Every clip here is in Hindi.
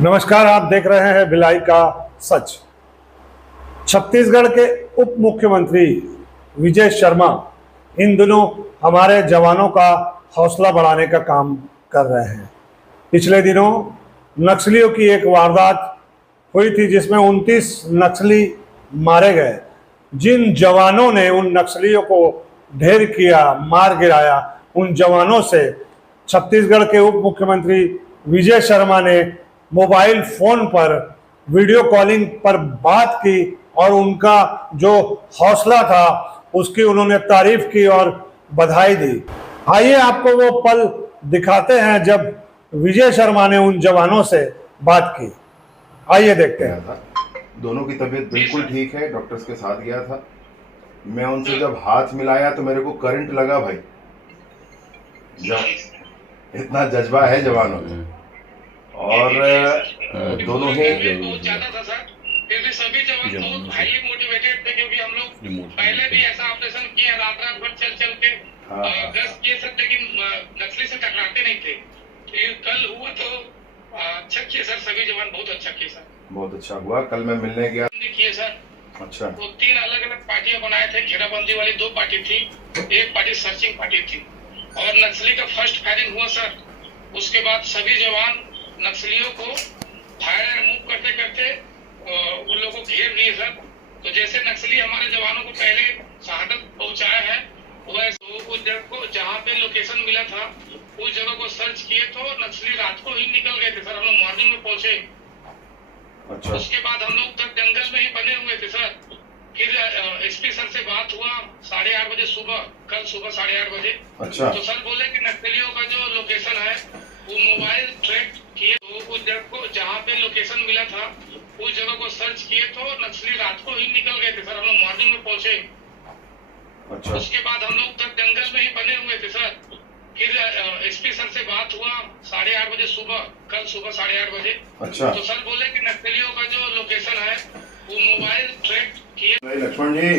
नमस्कार, आप देख रहे हैं भिलाई का सच। छत्तीसगढ़ के उप मुख्यमंत्री विजय शर्मा इन दिनों हमारे जवानों का हौसला बढ़ाने का काम कर रहे हैं। पिछले दिनों नक्सलियों की एक वारदात हुई थी जिसमें 29 नक्सली मारे गए। जिन जवानों ने उन नक्सलियों को ढेर किया, मार गिराया, उन जवानों से छत्तीसगढ़ के उप मुख्यमंत्री विजय शर्मा ने मोबाइल फोन पर वीडियो कॉलिंग पर बात की और उनका जो हौसला था उसकी उन्होंने तारीफ की और बधाई दी। आइए आपको वो पल दिखाते हैं जब विजय शर्मा ने उन जवानों से बात की। आइए देखते हैं। दोनों की तबीयत बिल्कुल ठीक है, डॉक्टर्स के साथ गया था। मैं उनसे जब हाथ मिलाया तो मेरे को करंट लगा भाई। जब इतना जज्बा है जवानों में और दोनों ही बहुत ज्यादा था सर, फिर भी सभी जवान बहुत हाईली मोटिवेटेड थे क्योंकि हम लोग पहले भी ऐसा ऑपरेशन किए, रात भर चल के गश्त किए सर, लेकिन नक्सली से टकराते नहीं थे। फिर कल हुआ तो अच्छा किए सर, सभी जवान बहुत अच्छा किए सर। बहुत अच्छा हुआ। कल मैं मिलने गया किए सर। अच्छा, तो 3 अलग अलग पार्टियां बनाए थे। घेराबंदी वाली 2 पार्टी थी, एक पार्टी सर्चिंग पार्टी थी और नक्सली का फर्स्ट फायरिंग हुआ सर। उसके बाद सभी जवान नक्सलियों को फायर एंड मूव करते करते उन लोगों को घेर लिए सर। तो जैसे नक्सली हमारे जवानों को पहले शहादत पहुंचाया है, वैसे उस जगह को जहाँ पे लोकेशन मिला था उस जगह को सर्च किए तो नक्सली रात को ही निकल गए थे सर। हम लोग मॉर्निंग में पहुंचे। अच्छा, उसके बाद हम लोग तक जंगल में ही बने हुए थे सर। फिर एसपी सर से बात हुआ 8:30 बजे सुबह, कल सुबह 8:30 बजे। अच्छा, तो सर बोले कि नक्सलियों का जो लोकेशन है वो मोबाइल ट्रैक किए तो उस जगह को जहाँ पे लोकेशन मिला था उस जगह को सर्च किए तो नक्सली रात को ही निकल गए थे सर। हम लोग मॉर्निंग में पहुंचे। अच्छा, उसके बाद हम लोग तक जंगल में ही बने हुए थे सर। फिर एसपी सर से बात हुआ 8:30 बजे सुबह, कल सुबह 8:30 बजे। अच्छा। तो सर बोले कि नक्सलियों का जो लोकेशन है वो मोबाइल ट्रैक किए। भाई लक्ष्मण जी,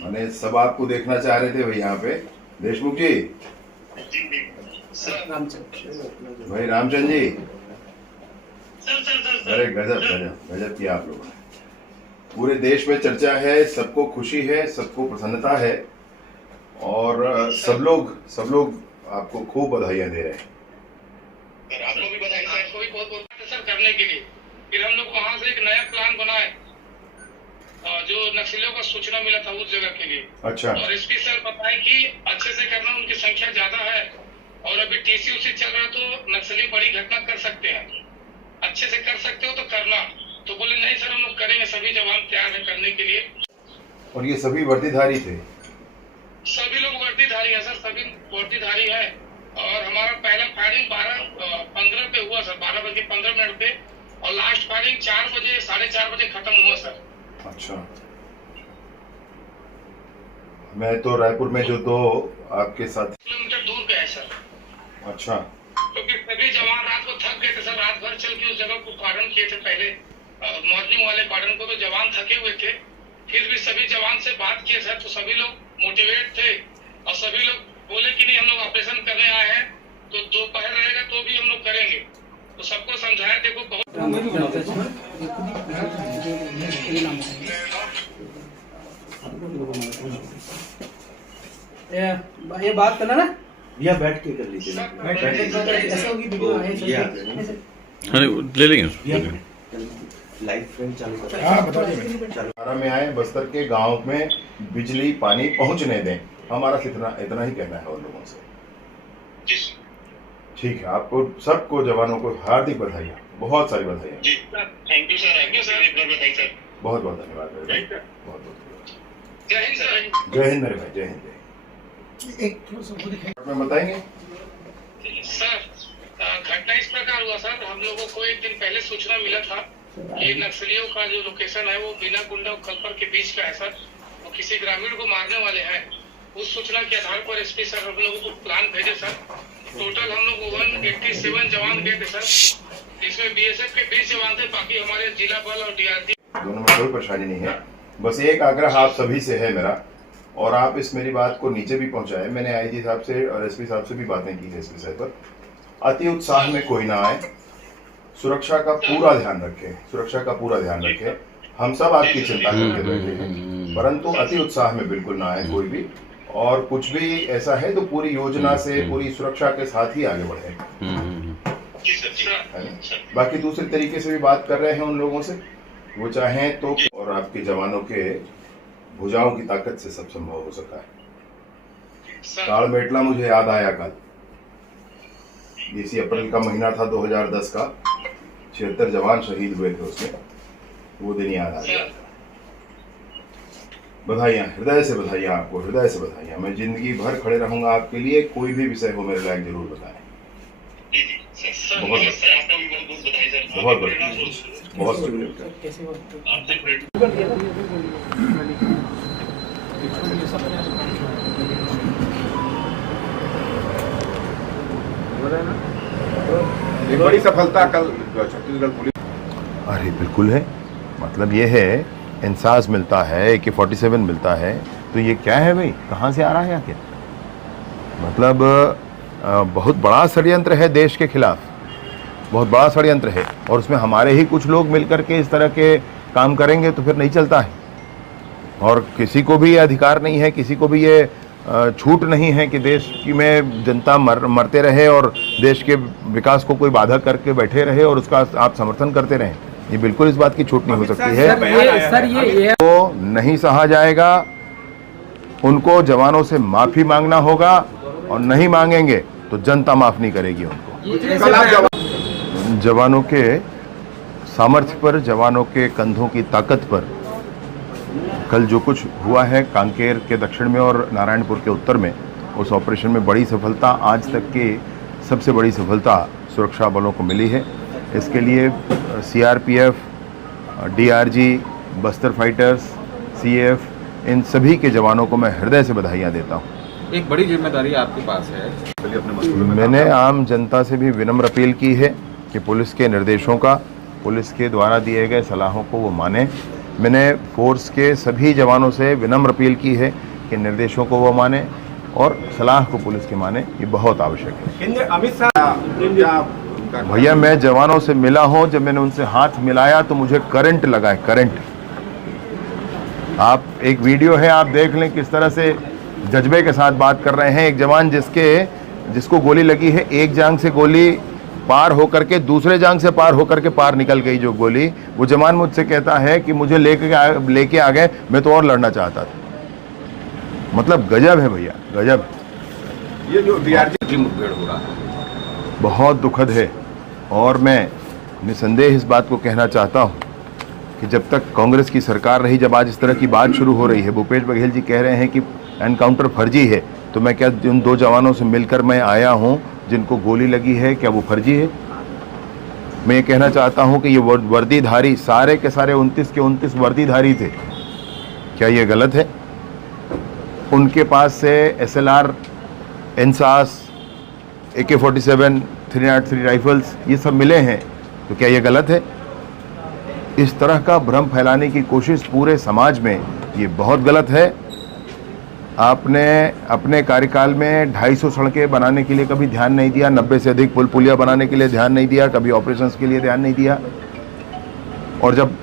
मैंने सब आपको देखना चाह रहे थे भाई यहाँ पे। देशमुख जी, भाई रामचंद्र जी, अरे गजब गजब गजब किया आप लोगों ने। पूरे देश में चर्चा है, सबको खुशी है, सबको प्रसन्नता है और सब लोग आपको खूब बधाइयां दे रहे हैं। आपको भी बधाई सर, आपको भी बहुत बहुत सर करने के लिए। फिर हम लोग वहाँ से एक नया प्लान बनाए जो नक्सलियों का सूचना मिला था उस जगह के लिए। अच्छा, और एसपी सर बताए कि अच्छे से करना, उनकी संख्या ज्यादा है और अभी टीसी उसी चल रहा है तो नक्सली बड़ी घटना कर सकते हैं। अच्छे से कर सकते हो तो करना। तो बोले नहीं सर, हम लोग करेंगे, सभी जवान तैयार है करने के लिए। और ये सभी वर्दीधारी थे? सभी लोग वर्दीधारी है सर, सभी वर्दीधारी है। और हमारा पहला फायरिंग 12:15 पे हुआ सर, 12:15 पे, और लास्ट फायरिंग 4 बजे 4:30 बजे खत्म हुआ सर। अच्छा, मैं तो रायपुर में जो 2 आपके साथ किलोमीटर दूर गए सर। अच्छा, क्योंकि सभी जवान रात को थक गए थे सर, रात भर चल के उस जगह को कार्डन किए थे पहले, मॉर्निंग वाले कार्डन को। तो जवान थके हुए थे, फिर भी सभी जवान से बात किए सर तो सभी लोग मोटिवेट थे और सभी लोग बोले कि नहीं हम लोग ऑपरेशन करने आए हैं तो दोपहर रहेगा तो भी हम लोग करेंगे। तो सबको समझाया, देखो बहुत ये बात करना ना, या बैठ के कर लीजिए। ऐसा होगी वीडियो अरे ले लेंगे लाइव फ्रेम चालू कर। चारा में आए, बस्तर के गांव में बिजली पानी पहुंचने दें। हमारा इतना ही कहना है उन लोगों से। ठीक है, आपको सबको जवानों को हार्दिक बधाई, बहुत सारी बधाई। थैंक यू सर, एक बार बताइए सर। बहुत बहुत धन्यवाद मेरे भाई, बहुत बहुत। जय हिंद सर। जय हिंद मेरे भाई, जय हिंद। में बताएंगे सर, घटना इस प्रकार हुआ सर, हम लोगों को एक दिन पहले सूचना मिला था कि नक्सलियों का जो लोकेशन है वो बिना गुंडा और खलपर के बीच का है सर। वो किसी ग्रामीण को मारने वाले हैं। उस सूचना के आधार पर एसपी सर हम लोगों को प्लान भेजे सर। टोटल हम लोग 187 जवान गए थे सर, जिसमें बीएसएफ के 20 जवान थे, बाकी हमारे जिला बल और डीआरडी। दोनों में कोई परेशानी नहीं है। बस एक आग्रह आप सभी से है मेरा, और आप इस मेरी बात को नीचे भी पहुंचाए। मैंने आईजी साहब से और एसपी साहब से भी बातें की है इसके विषय पर। अति उत्साह में कोई ना आए, सुरक्षा का पूरा ध्यान रखें, सुरक्षा का पूरा ध्यान रखें। हम सब आपकी चिंता करके बैठे हैं, परंतु अति उत्साह में बिल्कुल ना आए कोई भी, और कुछ भी ऐसा है तो पूरी योजना से, पूरी सुरक्षा के साथ ही आगे बढ़े, है ना? बाकी दूसरे तरीके से भी बात कर रहे हैं उन लोगों से, वो चाहें तो, और आपके जवानों के भुजाओं की ताकत से सब संभव हो सका है। तालमेटला मुझे याद आया कल, इसी अप्रैल का महीना था 2010 का, 76 जवान शहीद हुए थे उसमें, वो दिन याद आ गया। बधाइयाँ, हृदय से बधाइयाँ आपको, हृदय से बधाइयाँ। मैं जिंदगी भर खड़े रहूंगा आपके लिए, कोई भी विषय हो मेरे लायक जरूर बताएं। बहुत बहुत बहुत एक बड़ी सफलता कल छत्तीसगढ़ पुलिस। अरे बिल्कुल है, मतलब ये है, इंसास मिलता है, AK-47 मिलता है, तो ये क्या है भाई, कहाँ से आ रहा है आखिर? मतलब बहुत बड़ा षड्यंत्र है देश के खिलाफ, बहुत बड़ा षड्यंत्र है, और उसमें हमारे ही कुछ लोग मिलकर के इस तरह के काम करेंगे तो फिर नहीं चलता है। और किसी को भी ये अधिकार नहीं है, किसी को भी ये छूट नहीं है कि देश की में जनता मरते रहे और देश के विकास को कोई बाधा करके बैठे रहे और उसका आप समर्थन करते रहें। ये बिल्कुल इस बात की छूट नहीं हो सकती है। तो नहीं सहा जाएगा, उनको जवानों से माफी मांगना होगा, और नहीं मांगेंगे तो जनता माफ नहीं करेगी उनको। जवानों के सामर्थ्य पर, जवानों के कंधों की ताकत पर कल जो कुछ हुआ है कांकेर के दक्षिण में और नारायणपुर के उत्तर में, उस ऑपरेशन में बड़ी सफलता, आज तक की सबसे बड़ी सफलता सुरक्षा बलों को मिली है। इसके लिए CRPF, DRG, Bastar fighters, CF, इन सभी के जवानों को मैं हृदय से बधाइयाँ देता हूँ। एक बड़ी जिम्मेदारी आपके पास है। मैंने आम जनता से भी विनम्र अपील की है कि पुलिस के निर्देशों का, पुलिस के द्वारा दिए गए सलाहों को वो माने। मैंने फोर्स के सभी जवानों से विनम्र अपील की है कि निर्देशों को वो माने और सलाह को पुलिस के माने, ये बहुत आवश्यक है। अमित शाह भैया, मैं जवानों से मिला हूं, जब मैंने उनसे हाथ मिलाया तो मुझे करंट लगा है, करंट। आप एक वीडियो है, आप देख लें किस तरह से जज्बे के साथ बात कर रहे हैं। एक जवान जिसको गोली लगी है, एक जांग से गोली पार होकर के दूसरे जांग से पार होकर के पार निकल गई जो गोली, वो जवान मुझसे कहता है कि मुझे लेके आ गए, मैं तो और लड़ना चाहता था। मतलब गजब है भैया, गजब। ये जो DRG मुठभेड़ हो रहा है बहुत दुखद है, और मैं निसंदेह इस बात को कहना चाहता हूँ कि जब तक कांग्रेस की सरकार रही, जब आज इस तरह की बात शुरू हो रही है, भूपेश बघेल जी कह रहे हैं कि एनकाउंटर फर्जी है, तो मैं क्या उन दो जवानों से मिलकर मैं आया हूँ जिनको गोली लगी है, क्या वो फर्जी है? मैं ये कहना चाहता हूँ कि ये वर्दीधारी, सारे के सारे 29 के 29 वर्दीधारी थे, क्या ये गलत है? उनके पास से SLR, इंसास, AK-47, 303 राइफल्स, ये सब मिले हैं, तो क्या ये गलत है? इस तरह का भ्रम फैलाने की कोशिश पूरे समाज में, ये बहुत गलत है। आपने अपने कार्यकाल में 250 सड़कें बनाने के लिए कभी ध्यान नहीं दिया, 90 से अधिक पुल पुलिया बनाने के लिए ध्यान नहीं दिया, कभी ऑपरेशंस के लिए ध्यान नहीं दिया। और जब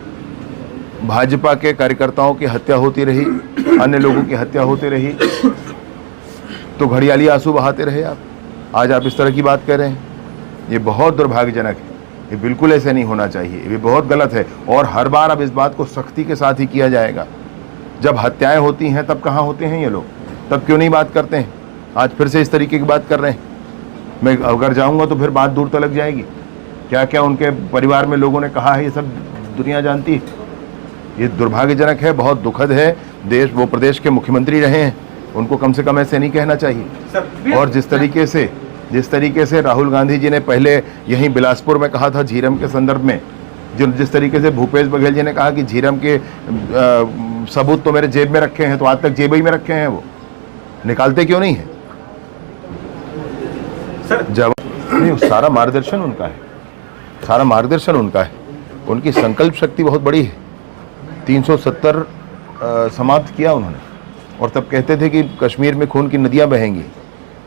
भाजपा के कार्यकर्ताओं की हत्या होती रही, अन्य लोगों की हत्या होती रही, तो घड़ियाली आंसू बहाते रहे आप। आज आप इस तरह की बात कर रहे हैं, ये बहुत दुर्भाग्यजनक है। ये बिल्कुल ऐसे नहीं होना चाहिए, ये बहुत गलत है। और हर बार अब इस बात को सख्ती के साथ ही किया जाएगा। जब हत्याएं होती हैं तब कहाँ होते हैं ये लोग, तब क्यों नहीं बात करते हैं? आज फिर से इस तरीके की बात कर रहे हैं। मैं अगर जाऊंगा तो फिर बात दूर तक जाएगी। क्या क्या उनके परिवार में लोगों ने कहा है, ये सब दुनिया जानती है। ये दुर्भाग्यजनक है, बहुत दुखद है। वो प्रदेश के मुख्यमंत्री रहे हैं, उनको कम से कम ऐसे नहीं कहना चाहिए। और जिस तरीके से राहुल गांधी जी ने पहले यहीं बिलासपुर में कहा था झीरम के संदर्भ में, जिस तरीके से भूपेश बघेल जी ने कहा कि झीरम के सबूत तो मेरे जेब में रखे हैं, तो आज तक जेब ही में रखे हैं, वो निकालते क्यों नहीं है? नहीं, सारा मार्गदर्शन उनका है, सारा मार्गदर्शन उनका है। उनकी संकल्प शक्ति बहुत बड़ी है। 370 समाप्त किया उन्होंने, और तब कहते थे कि कश्मीर में खून की नदियां बहेंगी।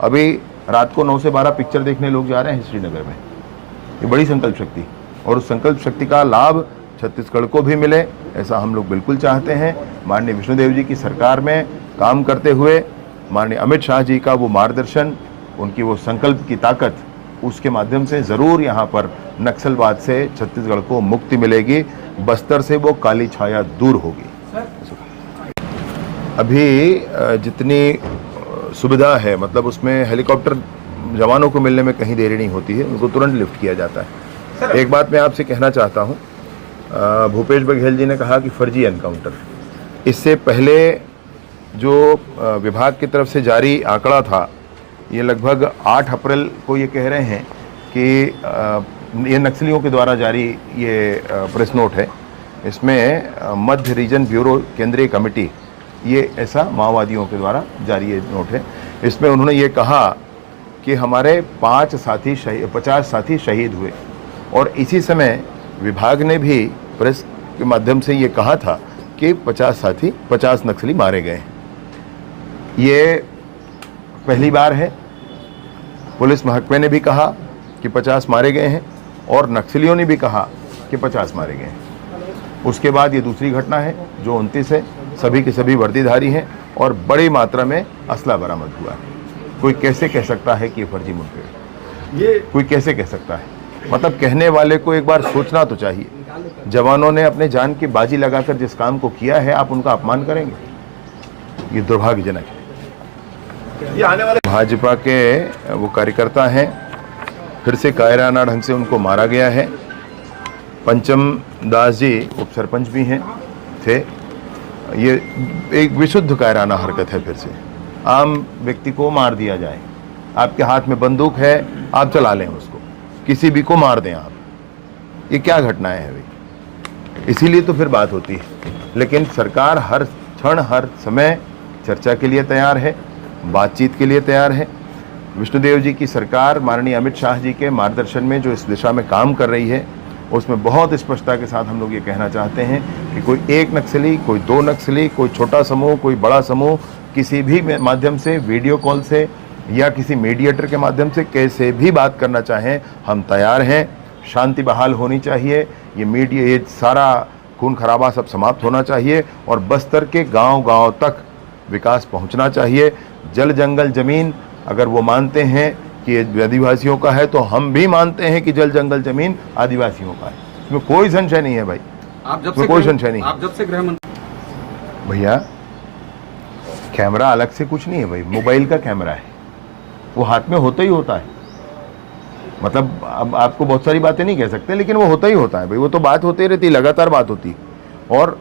अभी रात को 9 से 12 पिक्चर देखने लोग जा रहे हैं श्रीनगर में। ये बड़ी संकल्प शक्ति। और उस संकल्प शक्ति का लाभ छत्तीसगढ़ को भी मिले, ऐसा हम लोग बिल्कुल चाहते हैं। माननीय विष्णुदेव जी की सरकार में काम करते हुए माननीय अमित शाह जी का वो मार्गदर्शन, उनकी वो संकल्प की ताकत, उसके माध्यम से ज़रूर यहाँ पर नक्सलवाद से छत्तीसगढ़ को मुक्ति मिलेगी, बस्तर से वो काली छाया दूर होगी। अभी जितनी सुविधा है, मतलब उसमें हेलीकॉप्टर जवानों को मिलने में कहीं देरी नहीं होती है, उनको तुरंत लिफ्ट किया जाता है। एक बात मैं आपसे कहना चाहता हूँ, भूपेश बघेल जी ने कहा कि फर्जी एनकाउंटर, इससे पहले जो विभाग की तरफ से जारी आंकड़ा था, ये लगभग 8 अप्रैल को ये कह रहे हैं कि ये नक्सलियों के द्वारा जारी ये प्रेस नोट है, इसमें मध्य रीजन ब्यूरो केंद्रीय कमेटी, ये ऐसा माओवादियों के द्वारा जारी ये नोट है। इसमें उन्होंने ये कहा कि हमारे 50 साथी शहीद हुए, और इसी समय विभाग ने भी प्रेस के माध्यम से ये कहा था कि 50 नक्सली मारे गए। ये पहली बार है। पुलिस महकमे ने भी कहा कि 50 मारे गए हैं, और नक्सलियों ने भी कहा कि 50 मारे गए हैं। उसके बाद ये दूसरी घटना है जो 29 है, सभी के सभी वर्दीधारी हैं और बड़ी मात्रा में असला बरामद हुआ है। कोई कैसे कह सकता है कि ये फर्जी मुठभेड़, ये कोई कैसे कह सकता है? मतलब कहने वाले को एक बार सोचना तो चाहिए। जवानों ने अपने जान की बाजी लगाकर जिस काम को किया है, आप उनका अपमान करेंगे, ये दुर्भाग्यजनक है। ये आने वाले भाजपा के वो कार्यकर्ता हैं, फिर से कायराना ढंग से उनको मारा गया है। पंचम दास जी उप सरपंच भी हैं थे। ये एक विशुद्ध कायराना हरकत है। फिर से आम व्यक्ति को मार दिया जाए, आपके हाथ में बंदूक है, आप चला लें उसको, किसी भी को मार दें आप, ये क्या घटनाएं हैं भाई? इसीलिए तो फिर बात होती है। लेकिन सरकार हर क्षण हर समय चर्चा के लिए तैयार है, बातचीत के लिए तैयार है। विष्णुदेव जी की सरकार माननीय अमित शाह जी के मार्गदर्शन में जो इस दिशा में काम कर रही है, उसमें बहुत स्पष्टता के साथ हम लोग ये कहना चाहते हैं कि कोई एक नक्सली, कोई 2 नक्सली, कोई छोटा समूह, कोई बड़ा समूह, किसी भी माध्यम से, वीडियो कॉल से या किसी मीडिएटर के माध्यम से कैसे भी बात करना चाहें, हम तैयार हैं। शांति बहाल होनी चाहिए, ये सारा खून खराबा सब समाप्त होना चाहिए, और बस्तर के गांव-गांव तक विकास पहुंचना चाहिए। जल जंगल जमीन अगर वो मानते हैं कि ये आदिवासियों का है, तो हम भी मानते हैं कि जल जंगल जमीन आदिवासियों का है। इसमें कोई संशय नहीं है भाई, आप जब इसमें से कोई संशय नहीं। आप जब से गृह मंत्री, भैया कैमरा अलग से कुछ नहीं है भाई, मोबाइल का कैमरा है, वो हाथ में होता ही होता है। मतलब अब आपको बहुत सारी बातें नहीं कह सकते, लेकिन वो होता ही होता है भाई, वो तो बात होती रहती, लगातार बात होती। और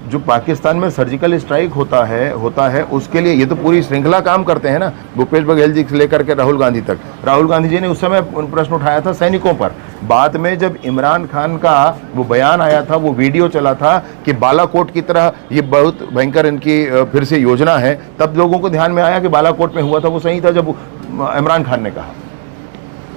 जो पाकिस्तान में सर्जिकल स्ट्राइक होता है उसके लिए ये तो पूरी श्रृंखला काम करते हैं ना, भूपेश बघेल जी से लेकर के राहुल गांधी तक। राहुल गांधी जी ने उस समय प्रश्न उठाया था सैनिकों पर। बाद में जब इमरान खान का वो बयान आया था, वो वीडियो चला था कि बालाकोट की तरह ये बहुत भयंकर इनकी फिर से योजना है, तब लोगों को ध्यान में आया कि बालाकोट में हुआ था वो सही था जब इमरान खान ने कहा।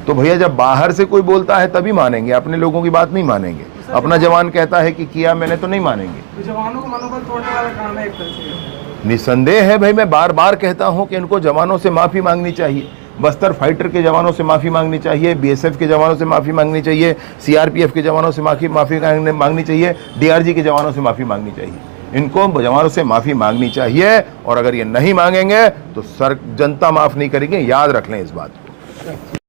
तो भैया जब बाहर से कोई बोलता है तभी मानेंगे, अपने लोगों की बात नहीं मानेंगे। अपना जवान कहता है कि किया मैंने, तो नहीं मानेंगे। तो जवानों को मनोबल तोड़ने वाला काम है एक तरह से। निसंदेह है भाई, मैं बार बार कहता हूं कि इनको जवानों से माफी मांगनी चाहिए। बस्तर फाइटर के जवानों से माफी मांगनी चाहिए, बीएसएफ के जवानों से माफी मांगनी चाहिए, सीआरपीएफ के जवानों से माफी मांगनी चाहिए, डीआरजी के जवानों से माफी मांगनी चाहिए। इनको जवानों से माफी मांगनी चाहिए, और अगर ये नहीं मांगेंगे तो जनता माफ नहीं करेगी, याद रख लें इस बात को।